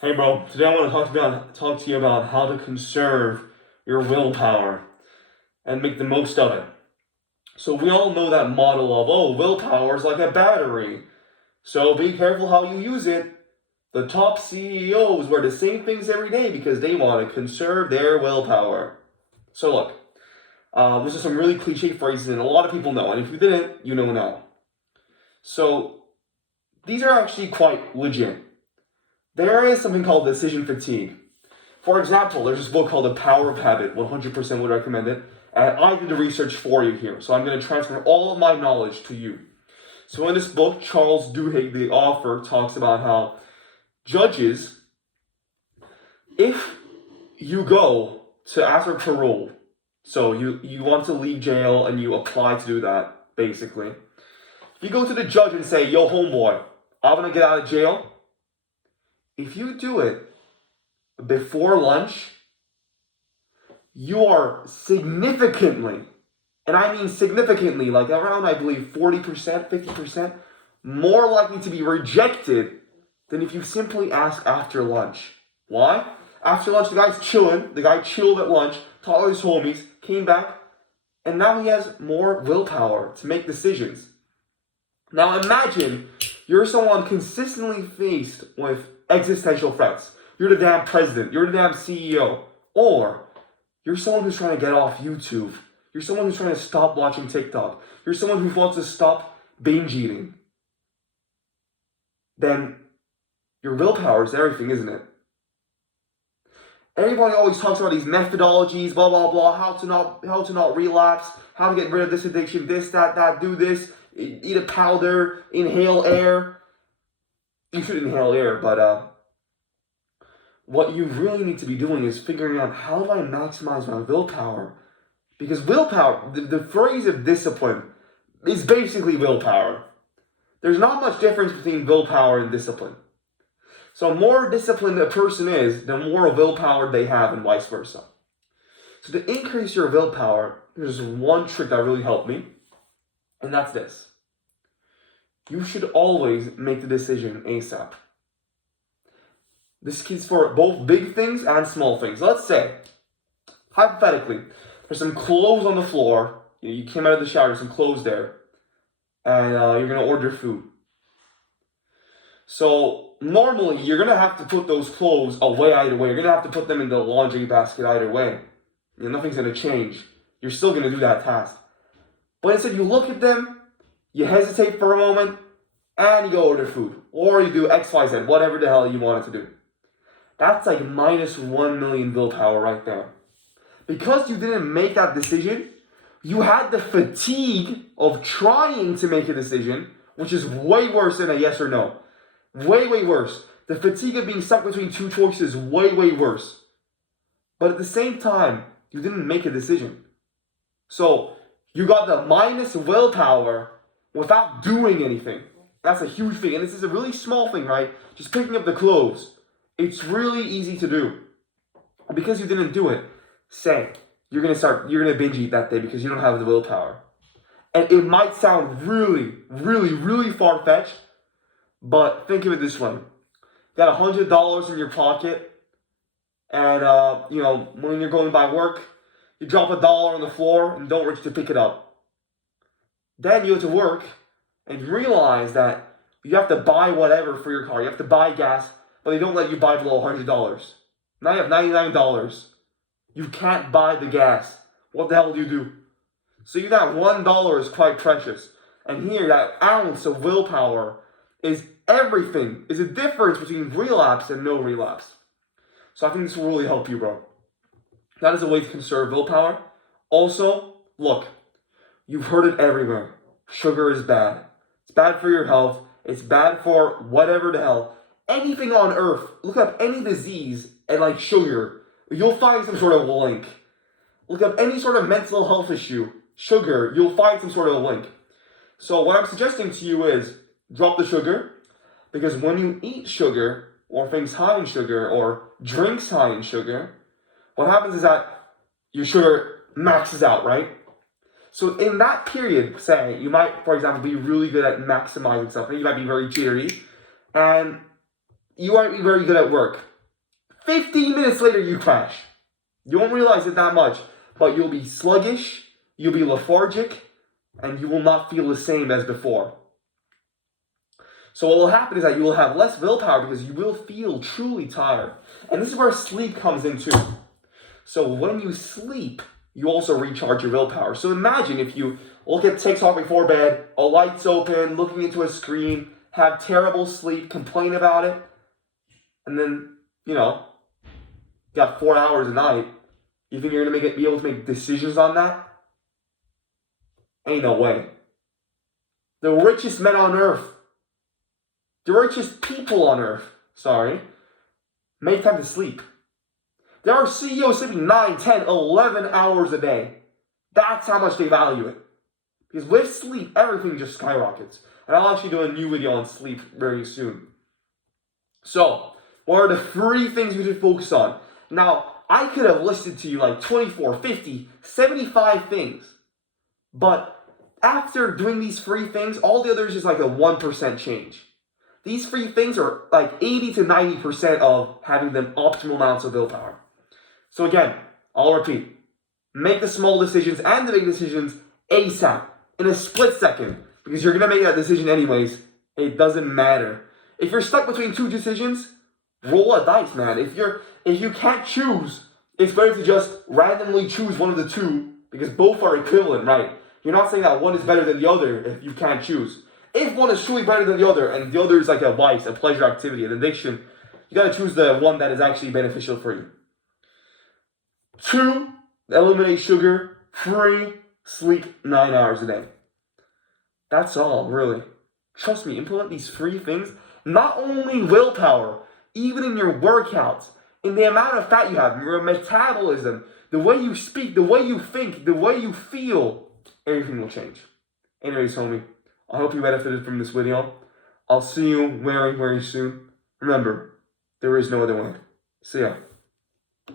Hey bro, today I want to talk to you about how to conserve your willpower and make the most of it. So we all know that model of, willpower is like a battery. So be careful how you use it. The top CEOs wear the same things every day because they want to conserve their willpower. So look, this is some really cliche phrases and a lot of people know, and if you didn't, you know now. So these are actually quite legit. There is something called decision fatigue. For example, there's this book called The Power of Habit. 100% would recommend it. And I did the research for you here. So I'm going to transfer all of my knowledge to you. So in this book, Charles Duhigg, the author, talks about how judges, if you go to ask for parole, so you want to leave jail and you apply to do that, basically. If you go to the judge and say, yo, homeboy, I'm going to get out of jail. If you do it before lunch, you are significantly, and I mean significantly, like around, I believe, 40%, 50%, more likely to be rejected than if you simply ask after lunch. Why? After lunch, the guy's chilling. The guy chilled at lunch, taught all his homies, came back, and now he has more willpower to make decisions. Now imagine you're someone consistently faced with existential threats. You're the damn president. You're the damn CEO. Or you're someone who's trying to get off YouTube. You're someone who's trying to stop watching TikTok. You're someone who wants to stop binge eating. Then your willpower is everything, isn't it? Everybody always talks about these methodologies, blah, blah, blah, how to not relapse, how to get rid of this addiction, this, that, do this, eat a powder, inhale air. You should inhale air, but what you really need to be doing is figuring out, how do I maximize my willpower? Because willpower, the phrase of discipline, is basically willpower. There's not much difference between willpower and discipline. So the more disciplined a person is, the more willpower they have, and vice versa. So to increase your willpower, there's one trick that really helped me, and that's this. You should always make the decision ASAP. This is for both big things and small things. Let's say, hypothetically, there's some clothes on the floor. You came out of the shower, there's some clothes there, and you're going to order food. So normally, you're going to have to put those clothes away either way. You're going to have to put them in the laundry basket either way. Nothing's going to change. You're still going to do that task. But instead, you look at them, you hesitate for a moment, and you go order food. Or you do X, Y, Z, whatever the hell you wanted to do. That's like minus 1 million willpower right there. Because you didn't make that decision, you had the fatigue of trying to make a decision, which is way worse than a yes or no. Way, way worse. The fatigue of being stuck between two choices is way, way worse. But at the same time, you didn't make a decision. So you got the minus willpower without doing anything. That's a huge thing. And this is a really small thing, right? Just picking up the clothes. It's really easy to do. Because you didn't do it, say, you're gonna binge eat that day because you don't have the willpower. And it might sound really, really, really far-fetched, but think of it this way. You got $100 in your pocket, and when you're going by work, you drop $1 on the floor and don't reach to pick it up. Then you go to work and you realize that you have to buy whatever for your car. You have to buy gas, but they don't let you buy below $100. Now you have $99. You can't buy the gas. What the hell do you do? So that $1 is quite precious. And here, that ounce of willpower is everything. Is a difference between relapse and no relapse. So I think this will really help you, bro. That is a way to conserve willpower. Also, look, you've heard it everywhere. Sugar is bad. It's bad for your health. It's bad for whatever the hell. Anything on earth, look up any disease and like sugar. You'll find some sort of link. Look up any sort of mental health issue. Sugar, you'll find some sort of link. So what I'm suggesting to you is drop the sugar. Because when you eat sugar, or things high in sugar, or drinks high in sugar, what happens is that your sugar maxes out, right? So in that period, say, you might, for example, be really good at maximizing something. You might be very cheery. And you aren't very good at work. 15 minutes later, you crash. You won't realize it that much, but you'll be sluggish, you'll be lethargic, and you will not feel the same as before. So what will happen is that you will have less willpower because you will feel truly tired. And this is where sleep comes in too. So when you sleep, you also recharge your willpower. So imagine if you look at TikTok before bed, a light's open, looking into a screen, have terrible sleep, complain about it, and then, you got 4 hours a night. You think you're going to be able to make decisions on that? Ain't no way. The richest men on earth, the richest people on earth, make time to sleep. There are CEOs sleeping 9, 10, 11 hours a day. That's how much they value it. Because with sleep, everything just skyrockets. And I'll actually do a new video on sleep very soon. So, what are the 3 things you should focus on? Now, I could have listed to you like 24, 50, 75 things. But after doing these 3 things, all the others is like a 1% change. These 3 things are like 80 to 90% of having the optimal amounts of willpower. So again, I'll repeat. Make the small decisions and the big decisions ASAP, in a split second. Because you're going to make that decision anyways. It doesn't matter. If you're stuck between 2 decisions, roll a dice, man. If you can't choose, it's better to just randomly choose one of the 2 because both are equivalent, right? You're not saying that one is better than the other if you can't choose. If one is truly better than the other and the other is like a vice, a pleasure activity, an addiction, you got to choose the one that is actually beneficial for you. 2, eliminate sugar. 3, sleep 9 hours a day. That's all, really. Trust me, implement these 3 things. Not only willpower, even in your workouts, in the amount of fat you have, your metabolism, the way you speak, the way you think, the way you feel, everything will change. Anyways, homie, I hope you benefited from this video. I'll see you very, very soon. Remember, there is no other way. See ya.